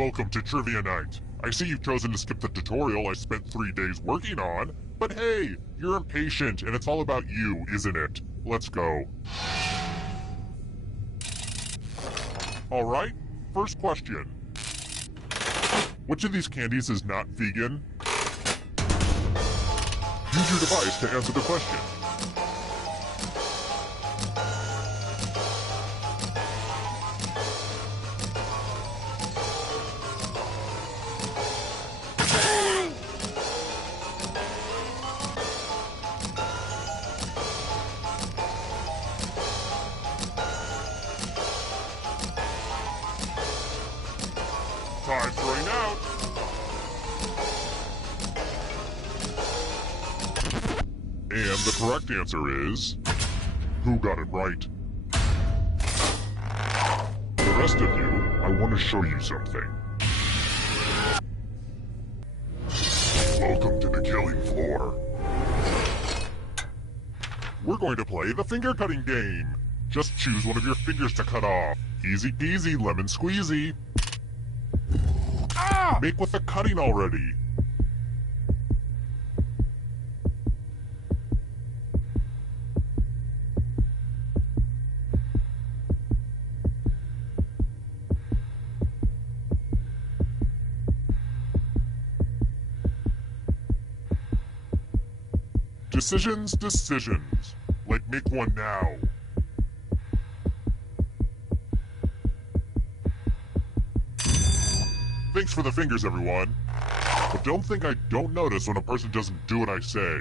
welcome to Trivia Night. I see you've chosen to skip the tutorial I spent 3 days working on, but hey, you're impatient and it's all about you, isn't it? Let's go. Alright, first question. Which of these candies is not vegan? Use your device to answer the question. Time's running out. And the correct answer is... who got it right? The rest of you, I want to show you something. Welcome to the killing floor. We're going to play the finger cutting game. Just choose one of your fingers to cut off. Easy peasy, lemon squeezy. Make with the cutting already. Decisions, decisions. Like make one now. Thanks for the fingers, everyone. But don't think I don't notice when a person doesn't do what I say.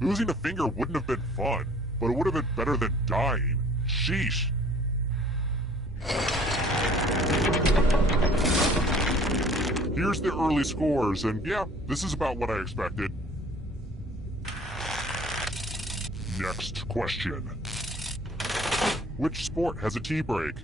Losing a finger wouldn't have been fun, but it would have been better than dying. Sheesh. Here's the early scores, and yeah, this is about what I expected. Next question. Which sport has a tea break?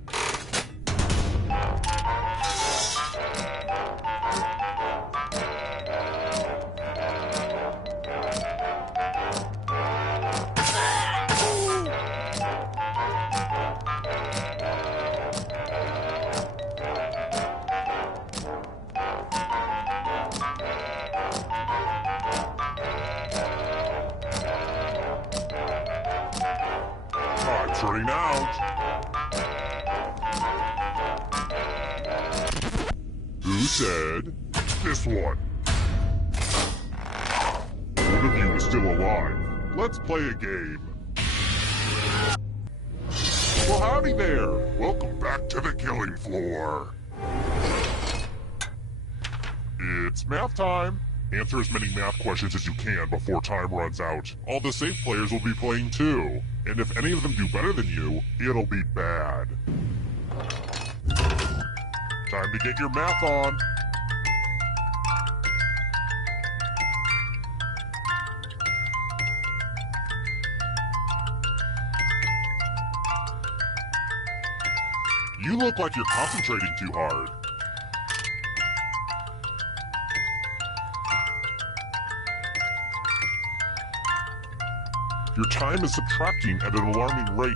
Time's running out. Who said this one? One of you is still alive. Let's play a game. Well, howdy there. Welcome back to the killing floor. It's math time. Answer as many math questions as you can before time runs out. All the safe players will be playing too. And if any of them do better than you, it'll be bad. Time to get your math on. You look like you're concentrating too hard. Your time is subtracting at an alarming rate.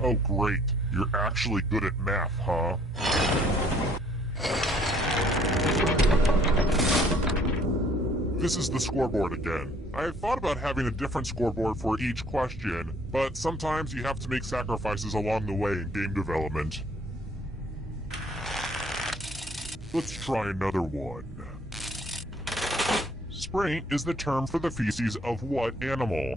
Oh great, you're actually good at math, huh? This is the scoreboard again. I had thought about having a different scoreboard for each question, but sometimes you have to make sacrifices along the way in game development. Let's try another one. Spring is the term for the feces of what animal?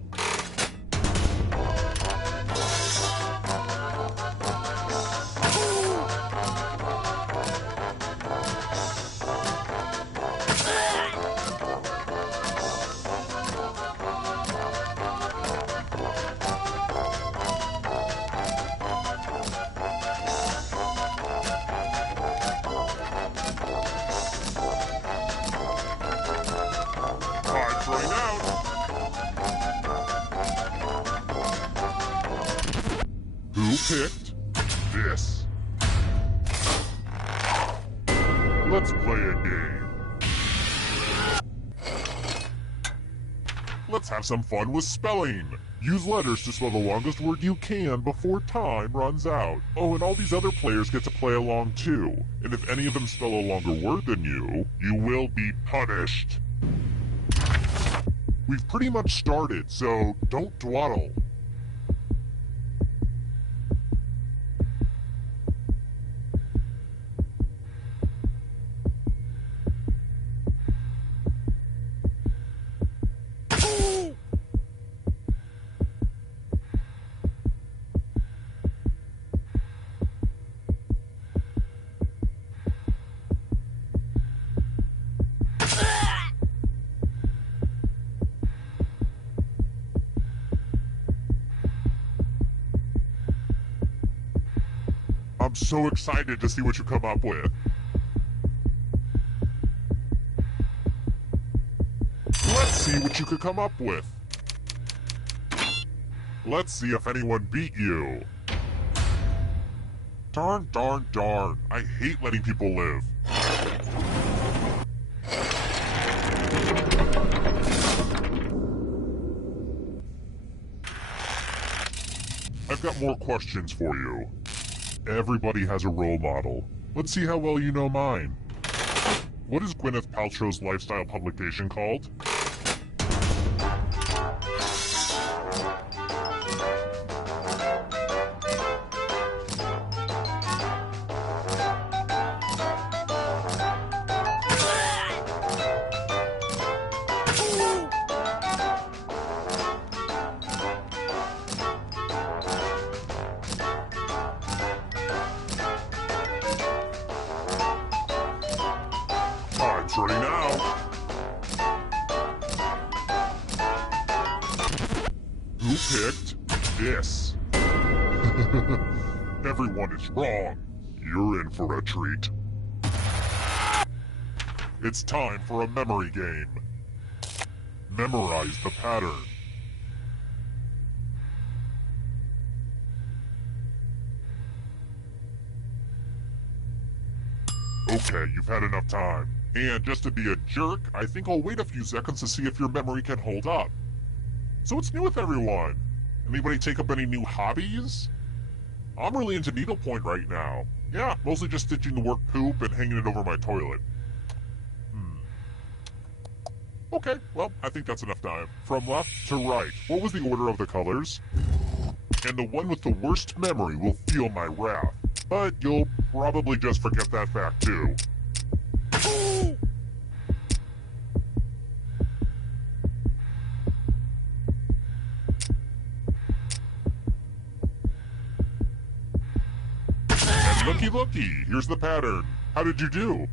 Running out. Who picked this? Let's play a game. have some fun with spelling. Use letters to spell the longest word you can before time runs out. Oh, and all these other players get to play along too. And if any of them spell a longer word than you will be punished. We've pretty much started, so don't dawdle. I'm so excited to see what you come up with. Let's see what you could come up with. Let's see if anyone beat you. Darn, darn, darn. I hate letting people live. I've got more questions for you. Everybody has a role model. Let's see how well you know mine. What is Gwyneth Paltrow's lifestyle publication called? Time's running out. Who picked this? Everyone is wrong. You're in for a treat. It's time for a memory game. Memorize the pattern. Okay, you've had enough time. And just to be a jerk, I think I'll wait a few seconds to see if your memory can hold up. So what's new with everyone? Anybody take up any new hobbies? I'm really into needlepoint right now. Yeah, mostly just stitching the work poop and hanging it over my toilet. Okay, well, I think that's enough time. From left to right, what was the order of the colors? And the one with the worst memory will feel my wrath. But you'll probably just forget that fact too. And looky looky, here's the pattern. How did you do?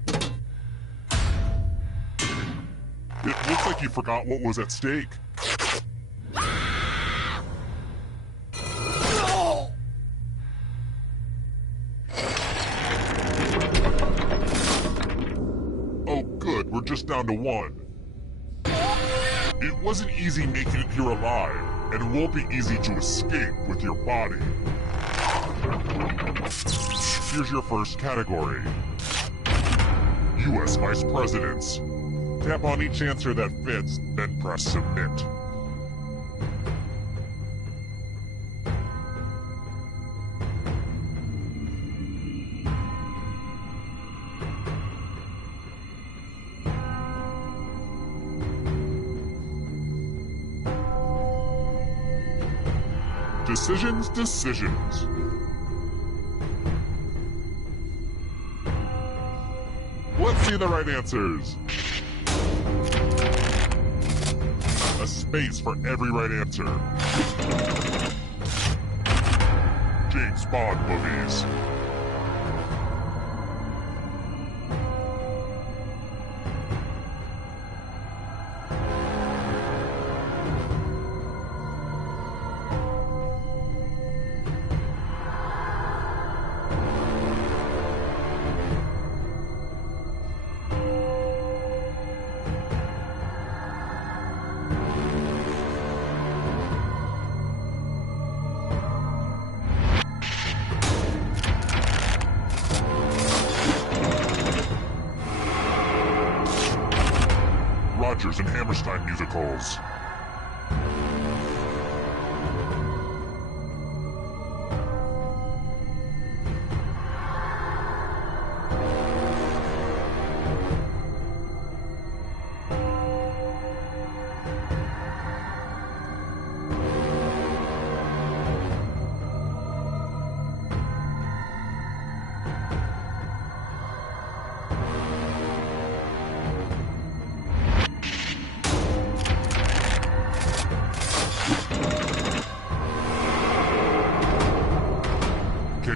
It looks like you forgot what was at stake. Oh good, we're just down to one. It wasn't easy making it here alive, and it won't be easy to escape with your body. Here's your first category. U.S. Vice Presidents. Tap on each answer that fits, then press submit. Decisions, decisions. Let's see the right answers. A space for every right answer. James Bond movies. Rodgers and Hammerstein musicals.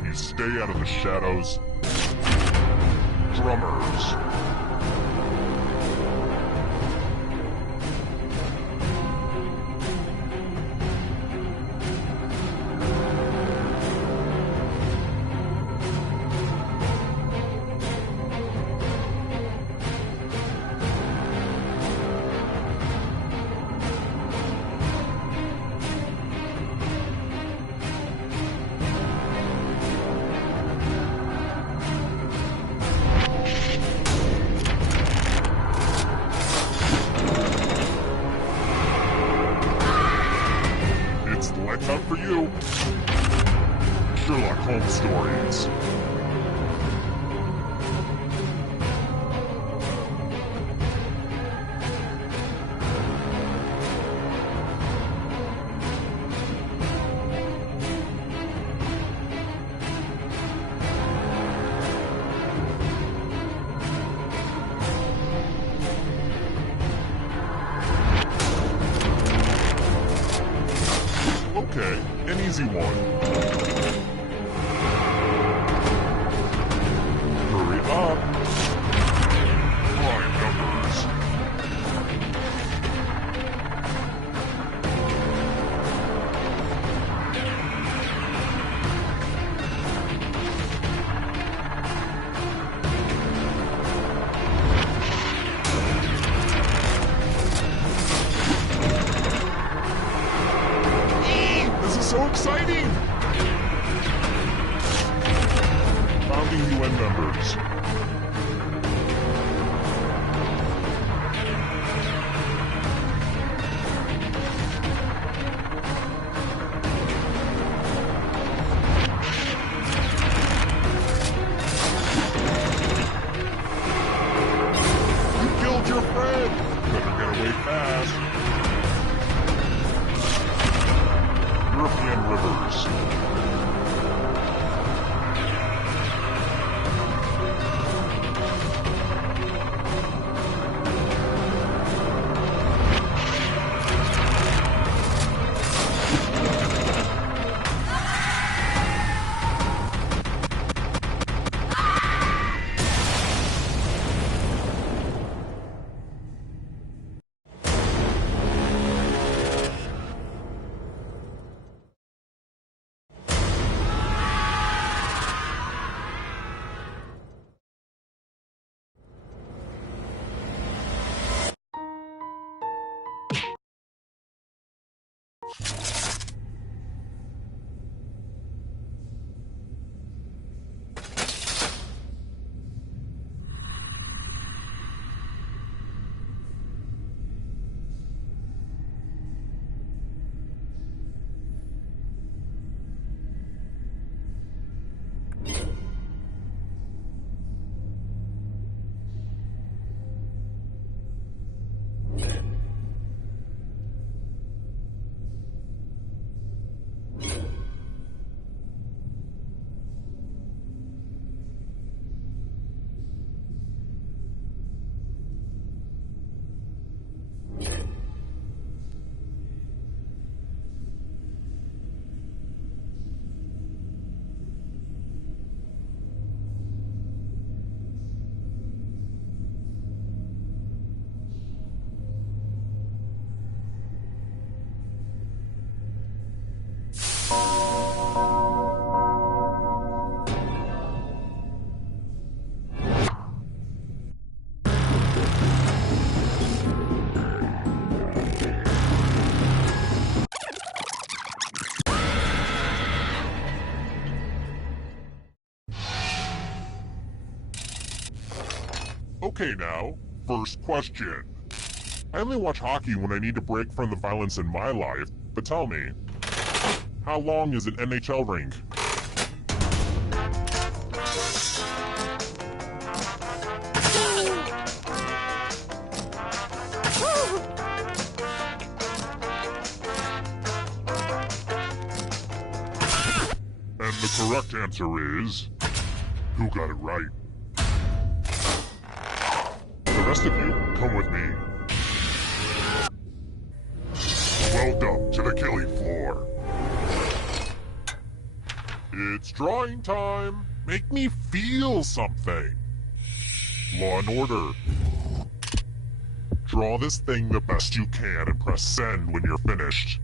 Can you stay out of the shadows? Drummers. Lights out for you. Sherlock Holmes stories. Okay, an easy one. Hurry up. Prime numbers. So exciting! Founding UN members. You killed your friend! Better get away fast. European rivers. Okay now, first question. I only watch hockey when I need to break from the violence in my life, but tell me, how long is an NHL rink? And the correct answer is, who got it right? The rest of you, come with me. Welcome to the killing floor. It's drawing time. Make me feel something. Law and Order. Draw this thing the best you can and press send when you're finished.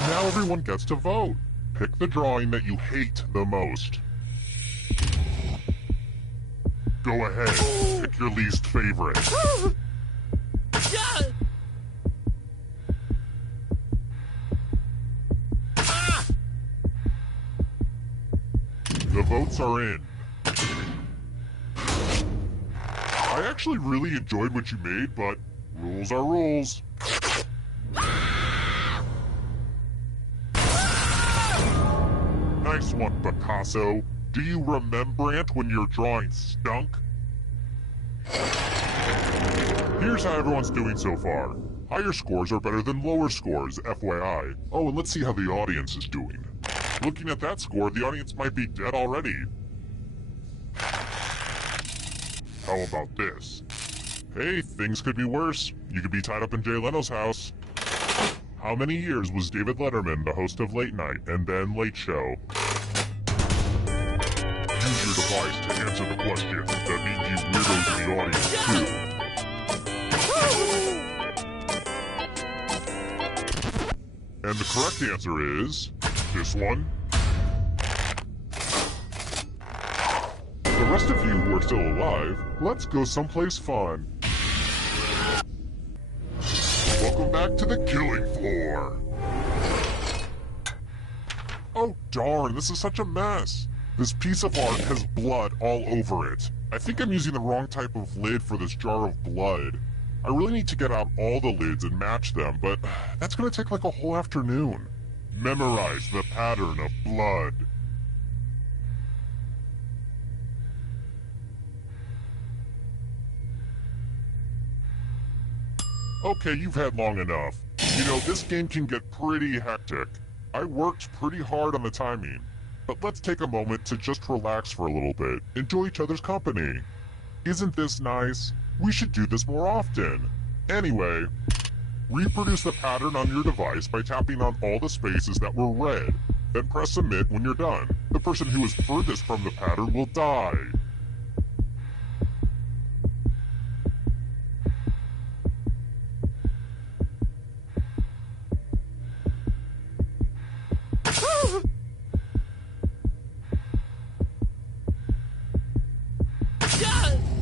Now everyone gets to vote. Pick the drawing that you hate the most. Go ahead, pick your least favorite. The votes are in. I actually really enjoyed what you made, but rules are rules. Nice one, Picasso. Do you remembrant when your drawing stunk? Here's how everyone's doing so far. Higher scores are better than lower scores, FYI. Oh, and let's see how the audience is doing. Looking at that score, the audience might be dead already. How about this? Hey, things could be worse. You could be tied up in Jay Leno's house. How many years was David Letterman the host of Late Night and then Late Show? Use your device to answer the question. That means you weirdos in the audience too. And the correct answer is this one. The rest of you who are still alive, let's go someplace fun. Welcome back to the killing floor. Oh darn, this is such a mess. This piece of art has blood all over it. I think I'm using the wrong type of lid for this jar of blood. I really need to get out all the lids and match them, but that's gonna take like a whole afternoon. Memorize the pattern of blood. Okay, you've had long enough. You know, this game can get pretty hectic. I worked pretty hard on the timing. But let's take a moment to just relax for a little bit. Enjoy each other's company. Isn't this nice? We should do this more often. Anyway, reproduce the pattern on your device by tapping on all the spaces that were red. Then press submit when you're done. The person who is furthest from the pattern will die.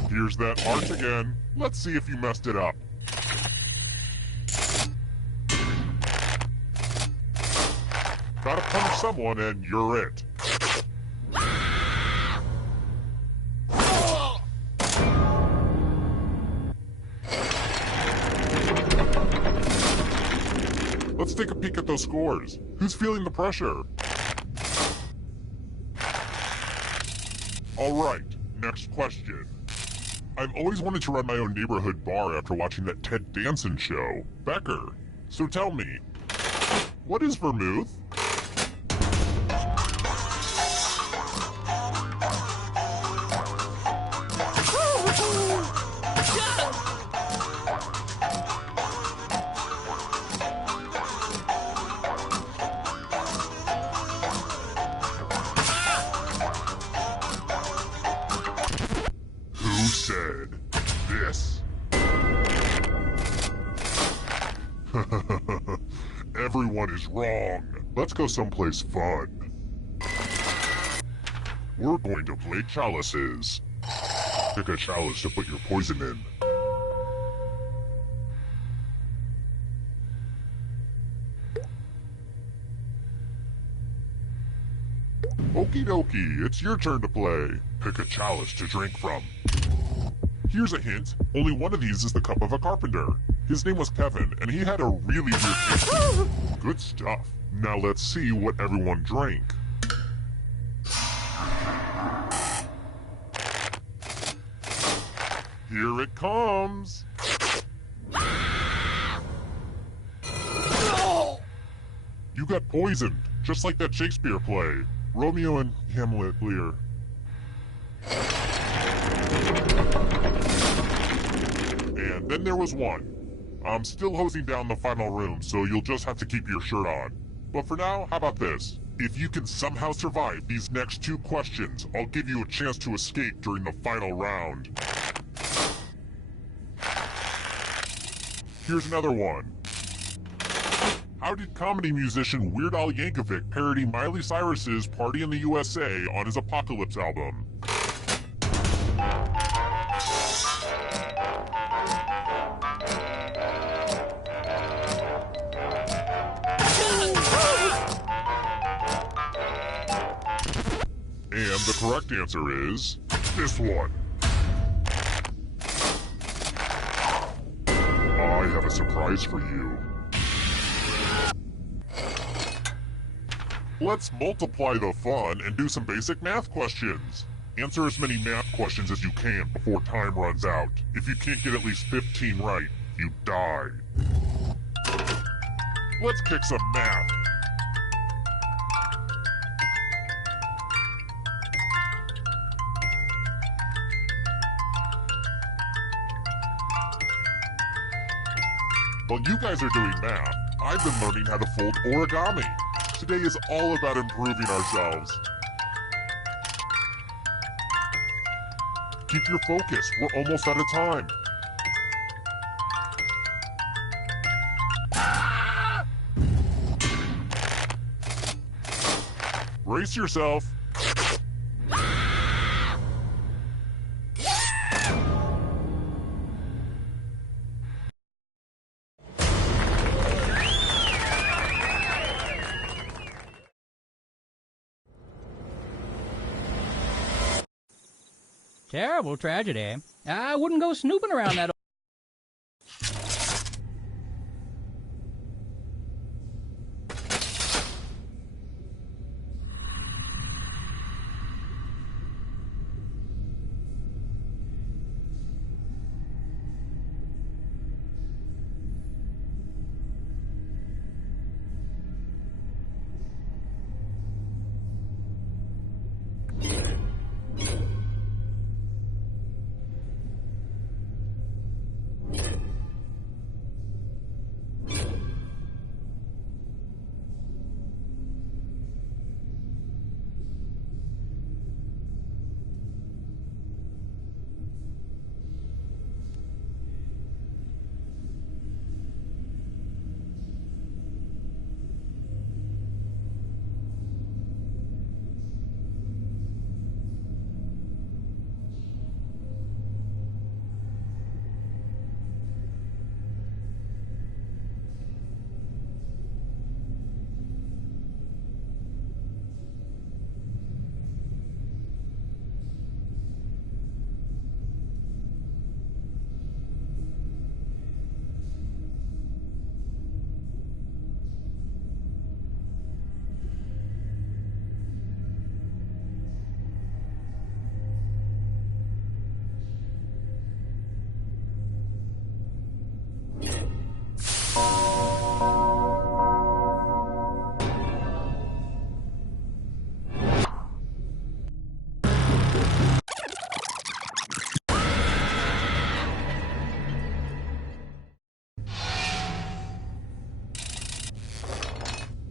Here's that art again. Let's see if you messed it up. Gotta punish someone and you're it. Let's take a peek at those scores. Who's feeling the pressure? Alright, next question. I've always wanted to run my own neighborhood bar after watching that Ted Danson show, Becker. So tell me, what is vermouth? Who said this? Everyone is wrong. Let's go someplace fun. We're going to play chalices. Pick a chalice to put your poison in. Okie dokie, it's your turn to play. Pick a chalice to drink from. Here's a hint, only one of these is the cup of a carpenter. His name was Kevin, and he had a really weird history. Good stuff. Now let's see what everyone drank. Here it comes! You got poisoned, just like that Shakespeare play, Romeo and Hamlet Lear. And then there was one. I'm still hosing down the final room, so you'll just have to keep your shirt on. But for now, how about this? If you can somehow survive these next 2 questions, I'll give you a chance to escape during the final round. Here's another one. How did comedy musician Weird Al Yankovic parody Miley Cyrus's Party in the USA on his Apocalypse album? And the correct answer is this one. I have a surprise for you. Let's multiply the fun and do some basic math questions. Answer as many math questions as you can before time runs out. If you can't get at least 15 right, you die. Let's kick some math. While you guys are doing math, I've been learning how to fold origami. Today is all about improving ourselves. Keep your focus, we're almost out of time. Brace yourself. Terrible tragedy. I wouldn't go snooping around that.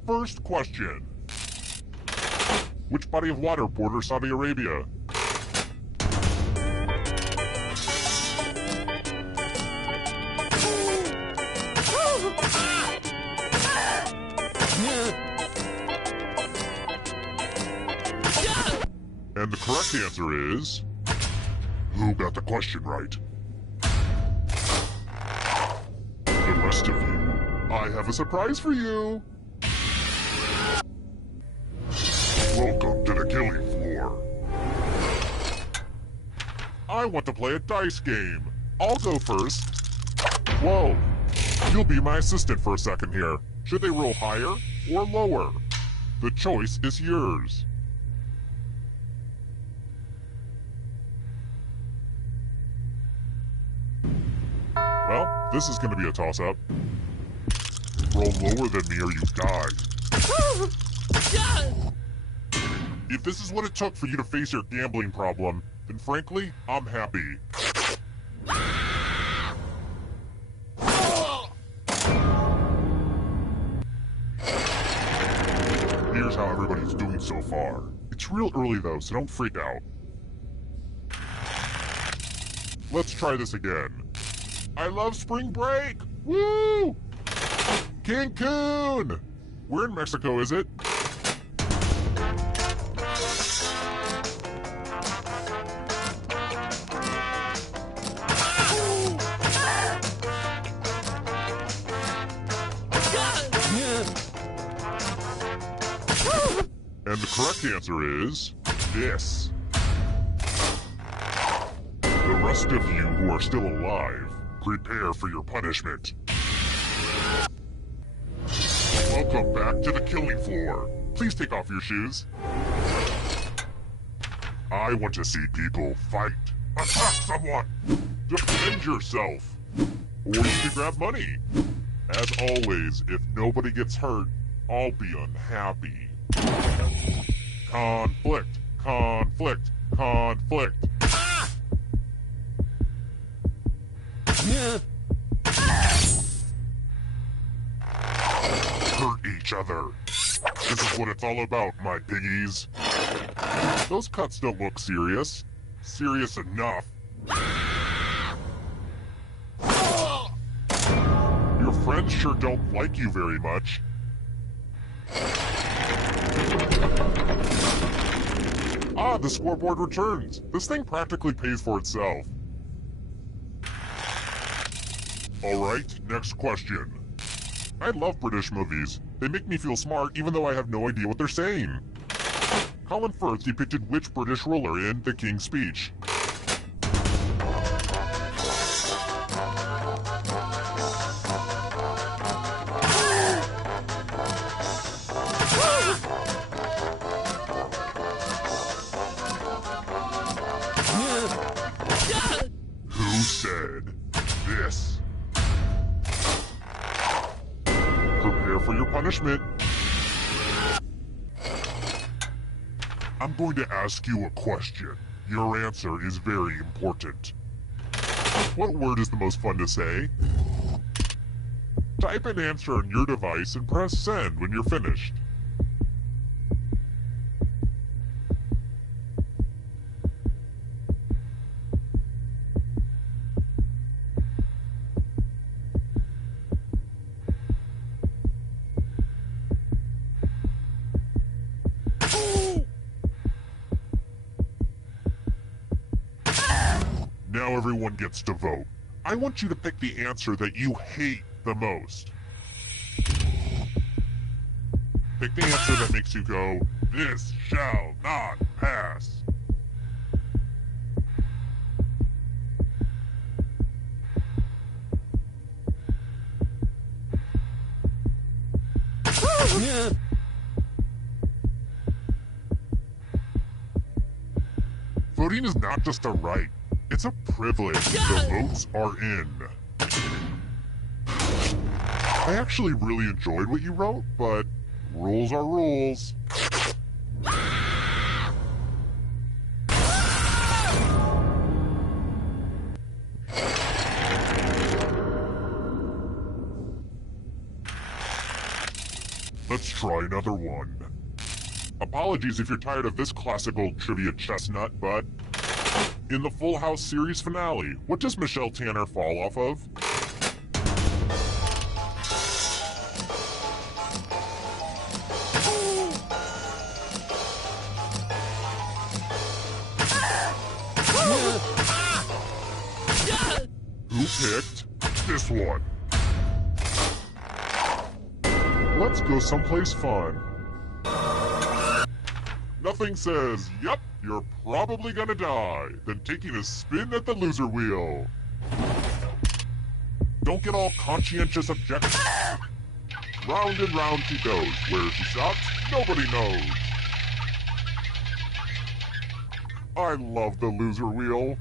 First question. Which body of water borders Saudi Arabia? And the correct answer is... Who got the question right? The rest of you, I have a surprise for you! Welcome to the killing floor. I want to play a dice game. I'll go first. Whoa. You'll be my assistant for a second here. Should they roll higher or lower? The choice is yours. This is gonna be a toss-up. Roll lower than me or you die. If this is what it took for you to face your gambling problem, then frankly, I'm happy. Here's how everybody's doing so far. It's real early though, so don't freak out. Let's try this again. I love spring break! Woo! Cancun! Where in Mexico is it? And the correct answer is this. The rest of you who are still alive, prepare for your punishment. Welcome back to the killing floor. Please take off your shoes. I want to see people fight. Attack someone! Defend yourself! Or you can grab money. As always, if nobody gets hurt, I'll be unhappy. Conflict, conflict, conflict. Hurt each other. This is what it's all about, my piggies. Those cuts don't look serious. Serious enough. Your friends sure don't like you very much. Ah, the scoreboard returns. This thing practically pays for itself. Alright, next question. I love British movies. They make me feel smart even though I have no idea what they're saying. Colin Firth depicted which British ruler in The King's Speech? Who said this? Prepare for your punishment. I'm going to ask you a question. Your answer is very important. What word is the most fun to say? Type an answer on your device and press send when you're finished. Now everyone gets to vote. I want you to pick the answer that you hate the most. Pick the answer that makes you go, "This shall not pass." Voting is not just a right. It's a privilege. The votes are in. I actually really enjoyed what you wrote, but rules are rules. Let's try another one. Apologies if you're tired of this classical trivia chestnut, but in the Full House series finale, what does Michelle Tanner fall off of? Who picked this one? Let's go someplace fun. Nothing says, "Yep, you're probably gonna die," than taking a spin at the loser wheel. Don't get all conscientious objections. Round and round she goes. Where she stops, nobody knows. I love the loser wheel.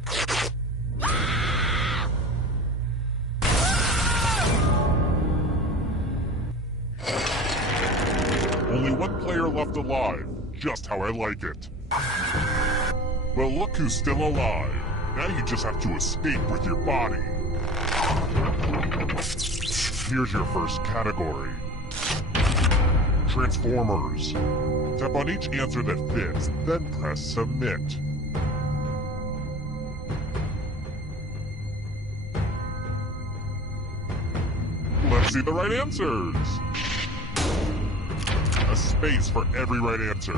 left alive, just how I like it. But look who's still alive. Now you just have to escape with your body. Here's your first category. Transformers. Tap on each answer that fits, then press submit. Let's see the right answers. A space for every right answer.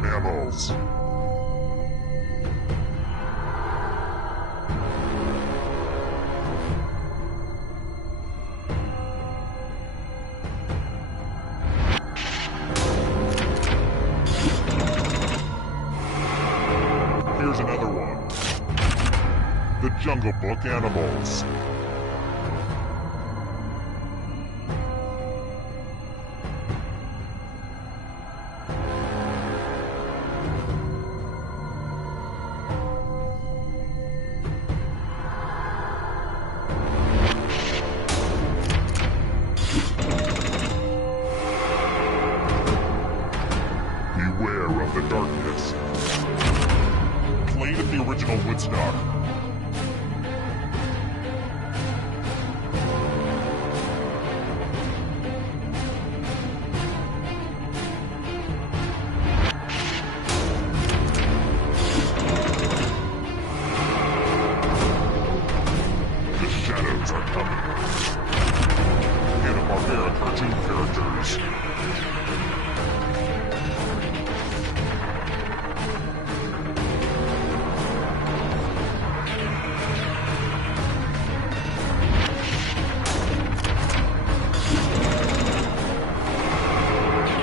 Mammals. Here's another one. The Jungle Book animals. Beware of the darkness. Played at the original Woodstock. The shadows are coming. Hanna-Barbera cartoon characters.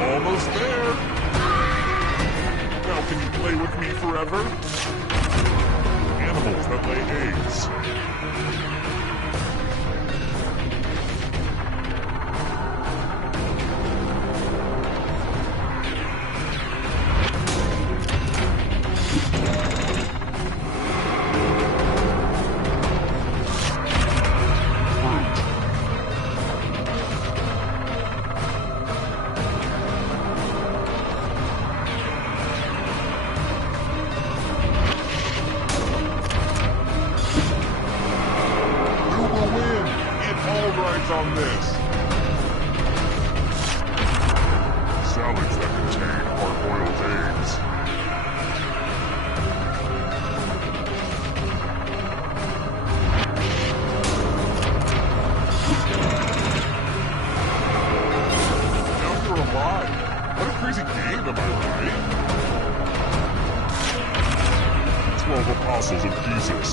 Almost there. Now can you play with me forever? Animals that lay eggs. Rides on this. Salads that contain hard-boiled eggs. Now you're alive. What a crazy game, am I right? 12 Apostles of Jesus.